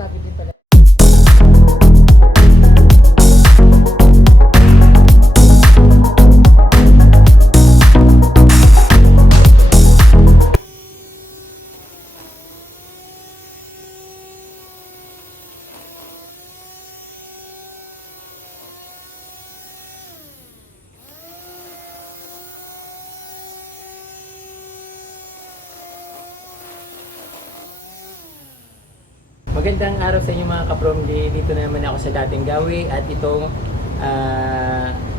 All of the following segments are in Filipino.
Nakakapagod din pala. Magandang araw sa inyo mga kapromdi. Dito na naman ako sa dating gawi at itong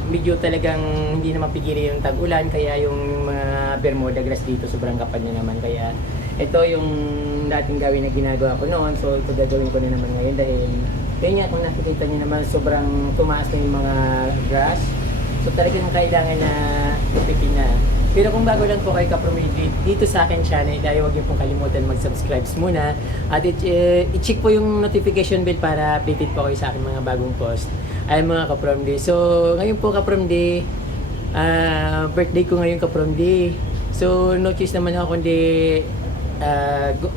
medyo talagang hindi na mapigili yung tag-ulan kaya yung mga Bermuda grass dito sobrang kapal na naman kaya ito yung dating gawi na ginagawa ko noon, so ito gagawin ko na naman ngayon dahil yun nga kung nakikita nyo naman sobrang tumaas na yung mga grass, so talagang kailangan na tupikin na. Pero kung bago lang po kayo ka-Promedi dito sa akin channel, dahil huwag niyo pong kalimutan mag-subscribe muna at i-check po yung notification bell para updated po kayo sa akin mga bagong post. Ay mga ka-Promedi. So ngayon po ka-Promedi, birthday ko ngayon ka-Promedi. So no choice naman ako kundi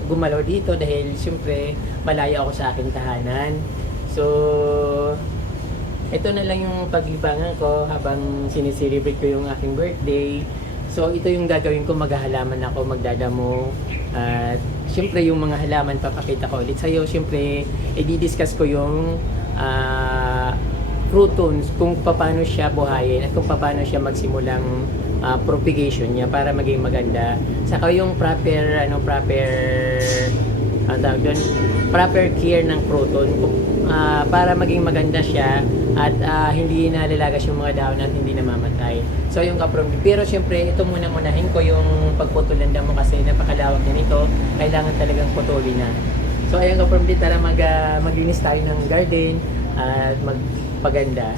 gumalaw dito dahil siyempre malayo ako sa aking tahanan. So ito na lang yung paglibangan ko habang sineselebrate ko yung aking birthday. So ito yung gagawin ko, maghahalaman ako, magdadamo at siyempre yung mga halaman papakita ko ulit sa'yo. Siyempre i-discuss ko yung protons, kung paano siya buhayin at kung paano siya magsimulang propagation niya para maging maganda. Saka yung proper proper care ng proton para maging maganda siya at hindi nalalagas yung mga dahon at hindi namamatay. So yung kapromdi. Pero syempre ito unahin ko yung pagputol ng damo kasi napakalawak na nito. Kailangan talagang putulin na. So ayun kapromdi, tara maglinis tayo ng garden at magpaganda.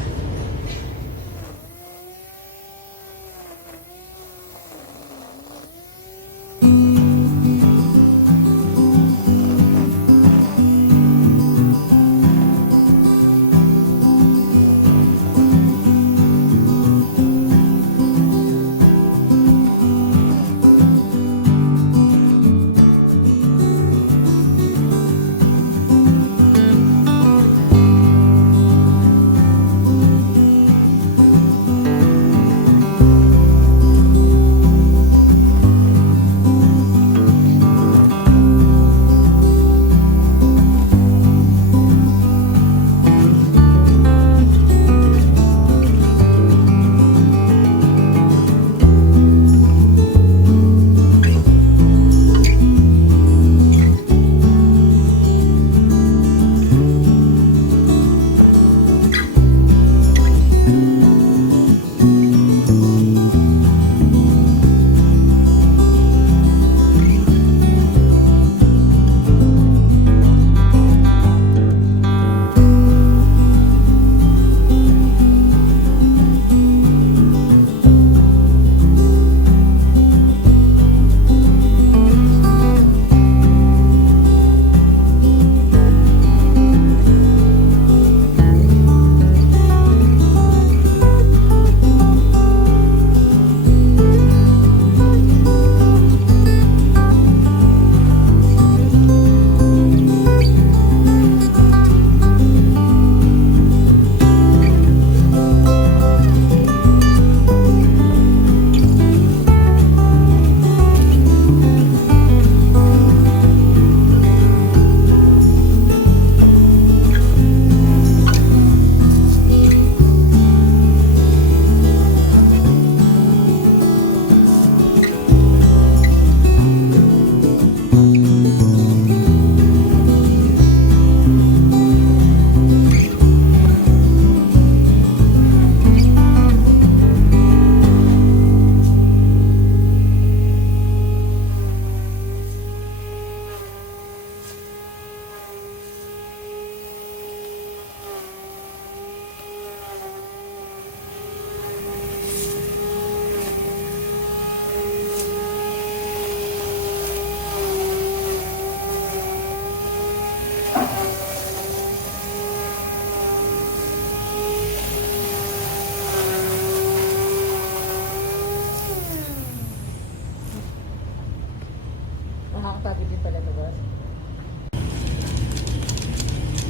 Nakakapagod din pala ito, boss.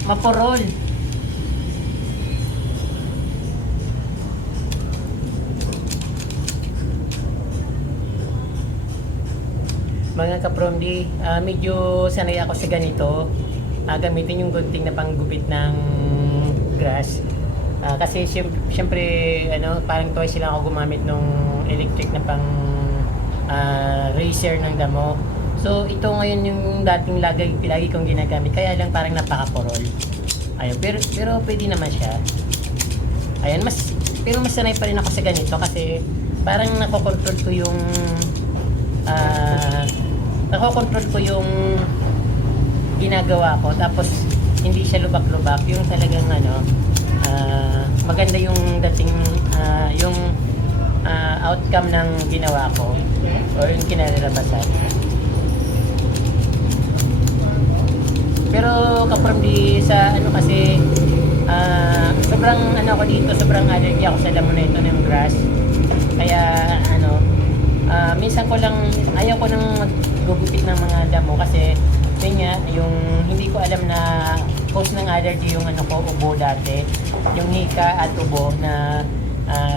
mapurol. Mga kapromdi, medyo sanay ako sa ganito. Gamitin yung gunting na panggupit ng grass. Kasi syempre ano, parang twice lang ako gumamit nung electric na pang razor ng damo. So ito ngayon yung dating lagi kong ginagamit, kaya lang parang napaka-porol. Ayun, pero pwede naman siya. Ayan, pero mas sanay pa rin ako sa ganito kasi parang nakokontrol ko yung ginagawa ko, tapos hindi siya lubak-lubak, yung talagang ano, maganda yung dating yung outcome ng ginawa ko or yung kinalalabasan. Pero kapag di sa ano kasi sobrang ano ako dito, sobrang allergy ako sa damo na ito ng grass. Kaya ano, minsan ko lang ayaw ko nang maggugupit ng mga damo kasi yun nga, yung hindi ko alam na cause ng allergy yung ano ko, ubo dati, yung hika at ubo na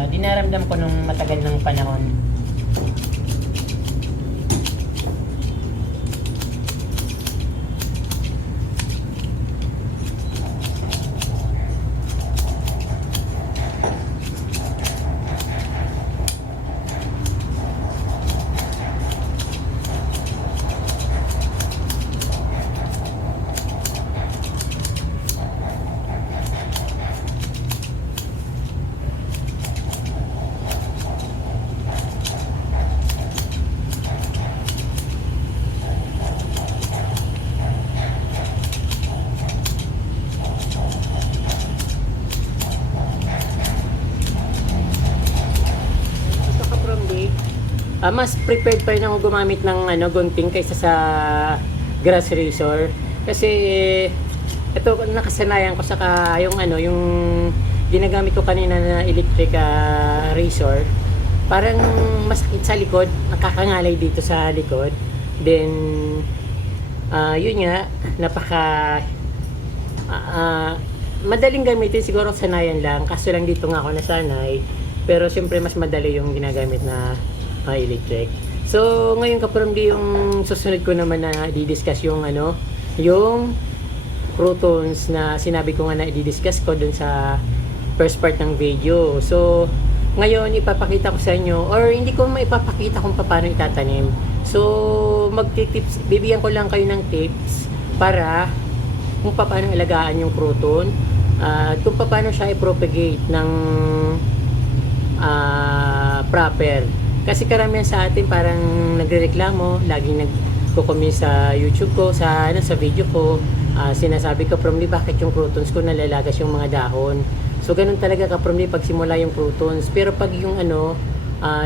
dinaramdam ko nung matagal ng panahon. Mas prepared pa rin ako gumamit ng ano, gunting kaysa sa grass razor kasi ito nakasanayan ko, saka yung ano, yung ginagamit ko kanina na electric razor, parang masakit sa likod, nakakangalay dito sa likod. Then yun nga, napaka madaling gamitin, siguro sanayan lang, kaso lang dito nga ako nasanay, pero siyempre mas madali yung ginagamit na electric. So ngayon kapromdi, yung susunod ko naman na i-discuss yung ano, yung croutons na sinabi ko nga na i-discuss ko dun sa first part ng video. So ngayon ipapakita ko sa inyo, or hindi ko maipapakita kung paano itatanim. So magti-tips, bibigyan ko lang kayo ng tips para kung paano alagaan yung crouton, kung paano siya i-propagate ng proper. Kasi karamihan sa atin parang nagrereklamo, laging nagko-comment sa YouTube ko, sa video ko, sinasabi ko, "Promly, bakit yung croutons ko nalalagas yung mga dahon?" So ganun talaga ka-promly pag simula yung croutons. Pero pag yung ano,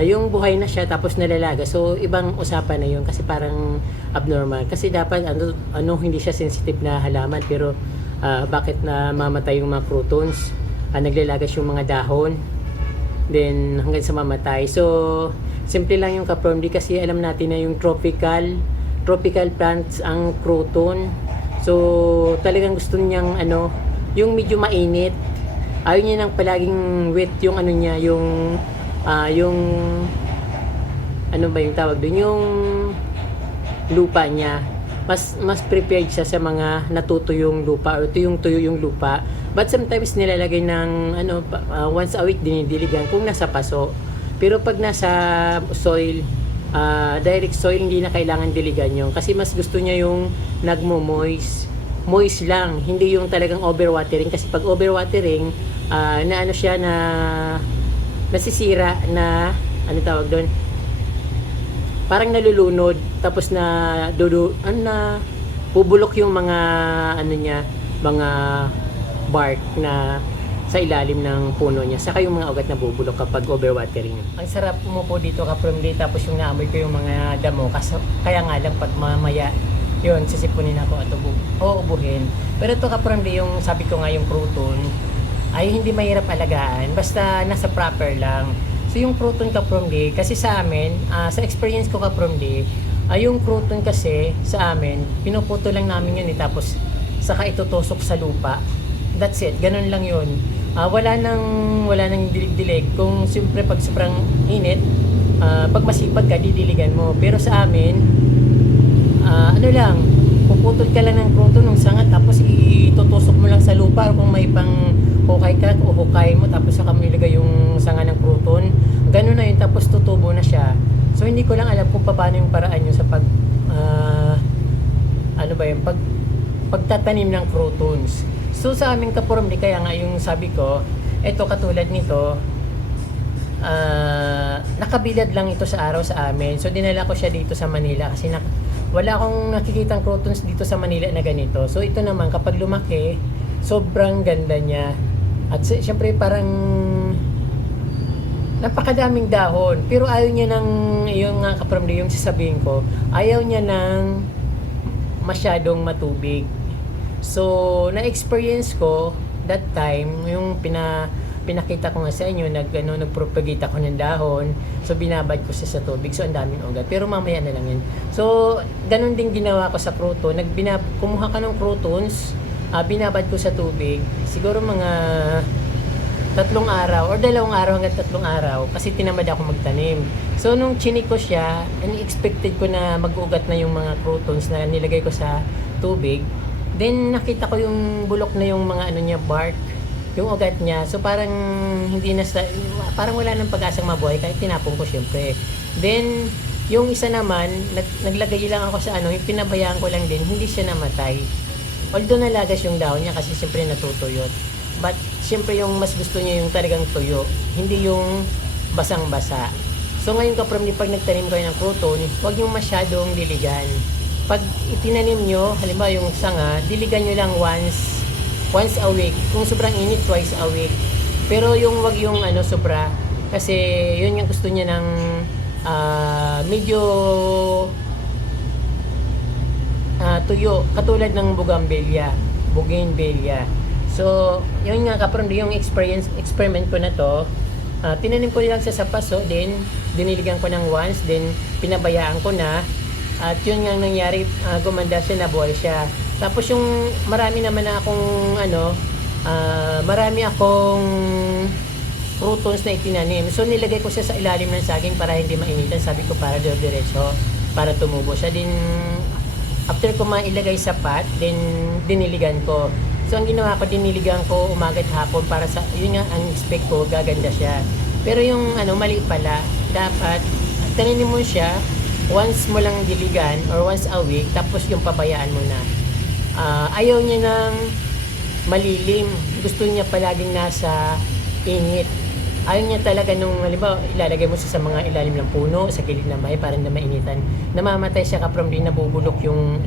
yung buhay na siya tapos nalalagas, so ibang usapan na yun, kasi parang abnormal. Kasi dapat ano hindi siya sensitive na halaman, pero bakit na mamatay yung mga croutons? Naglalagas yung mga dahon, then hanggang sa mamatay. So simple lang yung ka-promly, kasi alam natin na yung tropical plants ang crouton. So talagang gusto niyang ano, yung medyo mainit. Ayaw niya nang palaging wet yung ano niya, yung ano ba yung tawag doon, yung lupa niya. Mas prepared siya sa mga natutuyong lupa or tuyo yung lupa. But sometimes nilalagay ng ano, once a week dinidiligan kung nasa paso. Pero pag nasa soil, direct soil, hindi na kailangan diligan yun, kasi mas gusto niya yung moist lang, hindi yung talagang overwatering. Kasi pag overwatering, na ano siya, na nasisira, na ano tawag doon, parang nalulunod, tapos na bubulok yung mga ano niya, mga bark na sa ilalim ng puno niya, saka yung mga ugat na bubulok kapag overwatering. Ang sarap umupo dito ka-promly, tapos yung naamoy ko yung mga damo, kaya nga lang pag mamaya yun, sisipunin ako at uubuhin. Pero ito ka-promly, yung sabi ko nga, yung crouton ay hindi mahirap alagaan, basta nasa proper lang. So yung crouton ka-promly, kasi sa amin, sa experience ko ka-promly, yung crouton kasi sa amin, pinuputo lang namin yun tapos saka itutusok sa lupa. That's it, ganun lang yun. Wala nang dilig-dilig. Kung siyempre pag sobrang init, pag masipag ka, didiligan mo. Pero sa amin, ano lang, puputol ka lang ng kruton ng sanga, tapos itutusok mo lang sa lupa. Kung may pang hukay ka, o hukay mo, tapos saka mo ilagay yung sanga ng kruton. Ganun na yun, tapos tutubo na siya. So hindi ko lang alam kung paano yung paraan yun sa pagtatanim ng crotons. So sa aming kapormli, kaya nga yung sabi ko, eto katulad nito, nakabilad lang ito sa araw sa amin. So dinala ko siya dito sa Manila kasi wala akong nakikitang crotons dito sa Manila na ganito. So ito naman kapag lumaki, sobrang ganda niya. At syempre parang napakadaming dahon, pero ayaw niya ng yung kaparmli, yung sasabihin ko, ayaw niya ng masyadong matubig. So na-experience ko that time, yung pinakita ko nga sa inyo, nagpropagate ako ng dahon. So binabad ko siya sa tubig. So ang daming ugat. Pero mamaya na lang yun. So ganun din ginawa ko sa crouton. Kumuha ka ng croutons, binabad ko sa tubig. Siguro mga 3 araw or 2 araw hanggang 3 araw kasi tinamad ako magtanim. So nung chinik ko siya, unexpected ko na mag-ugat na yung mga croutons na nilagay ko sa tubig. Then nakita ko yung bulok na yung mga bark, yung ugat niya. So parang parang wala nang pag-asang mabuhay kahit tinapon ko syempre. Then yung isa naman, naglagay lang ako sa yung pinabayaan ko lang din, hindi siya namatay. Although nalagas yung dahon niya kasi syempre natutuyot. But syempre yung mas gusto niya yung talagang tuyo, hindi yung basang-basa. So ngayon kaparmli, pag nagtanim kayo ng crouton, huwag yung masyadong diligan. Pag itinanim nyo, halimbawa yung sanga, diligan nyo lang once a week. Kung sobrang init, twice a week. Pero yung wag yung sobra, kasi yun yung gusto niya ng medyo tuyo, katulad ng bougainvillea. So yun nga kaparmli, yung experiment ko na to, tinanim ko lang sa paso, then diniligan ko ng once, then pinabayaan ko na. At yun nga nangyari, gumanda siya, nabuhay siya. Tapos yung marami akong croutons na itinanim. So nilagay ko siya sa ilalim ng saging para hindi mainitan. Sabi ko para diretso, para tumubo siya. Din after ko mailagay sa pot, then diniligan ko. So ang ginawa ko, diniligan ko umaga at hapon para sa, yun nga ang expect ko, gaganda siya. Pero yung mali pala, dapat tananim mo siya once mo lang diligan or once a week, tapos yung pabayaan mo na. Ayaw niya ng malilim, gusto niya palaging nasa init. Ayaw niya talaga nung halimbawa ilalagay mo siya sa mga ilalim ng puno, sa gilid ng bahay para na mainitan. Namamatay siya kaparmli, nabubulok yung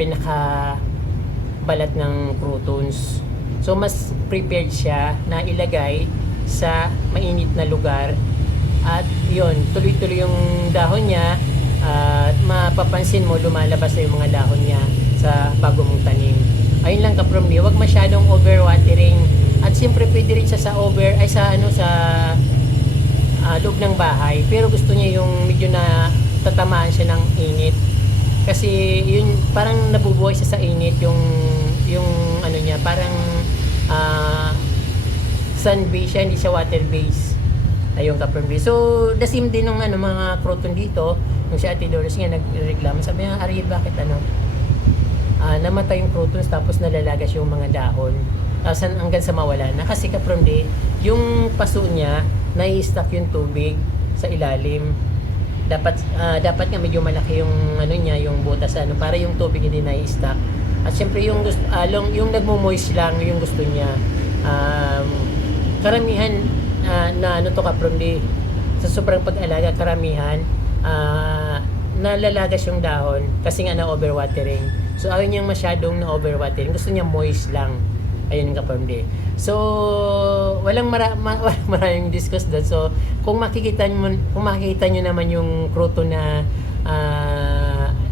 pinaka balat ng croutons. So mas prepared siya na ilagay sa mainit na lugar. At yun, tuloy-tuloy yung dahon niya, at mapapansin mo lumalabas na yung mga dahon niya sa bago mong tanim. Ayun lang kaparmli, huwag masyadong overwatering. At siyempre pwede rin siya sa loob ng bahay. Pero gusto niya yung medyo na tatamaan siya ng init. Kasi yun, parang nabubuhay siya sa init yung niya, parang sun base siya, hindi siya water base. Ayun kaparmli. So the same din ng mga crouton dito. Yung si Ate Doris nga nagreklamo, sabi niya, Ariel, bakit namatay yung croutons tapos nalalagas yung mga dahon hanggang sa mawala na? Kasi kaparmli, yung paso niya nai-stuck yung tubig sa ilalim. Dapat nga medyo malaki yung niya, yung butas para yung tubig hindi nai-stuck. At syempre yung nagmo-moist lang yung gusto niya. Karamihan na kaparmli, sa sobrang pag-alaga, karamihan nalalagas yung dahon kasi nga na-overwatering. So ayaw niyang masyadong na-overwatering, gusto niya moist lang. Ayun yung kaparmli. So walang maraming discuss doon. So kung makikita nyo naman yung crouton na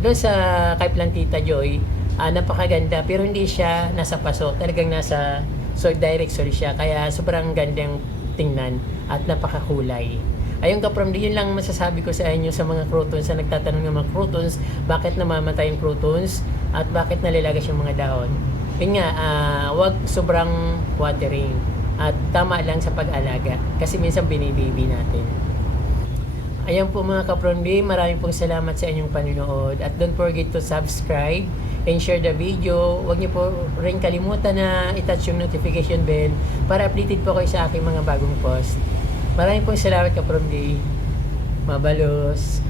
doon sa kay Plantita Joy, napakaganda, pero hindi siya nasa paso, talagang nasa direct soil siya, kaya sobrang gandang tingnan at napakakulay. Ayun ka-from, yun lang masasabi ko sa inyo sa mga croutons, sa nagtatanong ng mga croutons, bakit namamatay yung croutons at bakit nalalagas yung mga dahon. Yun nga, wag sobrang watering at tama lang sa pag-alaga kasi minsan binibibi natin. Ayan po mga ka-from, maraming pong salamat sa inyong panonood at don't forget to subscribe and share the video. Huwag niyo po rin kalimutan na i-touch yung notification bell para updated po kayo sa aking mga bagong post. Maraming pong salamat ka-from. Mabalos.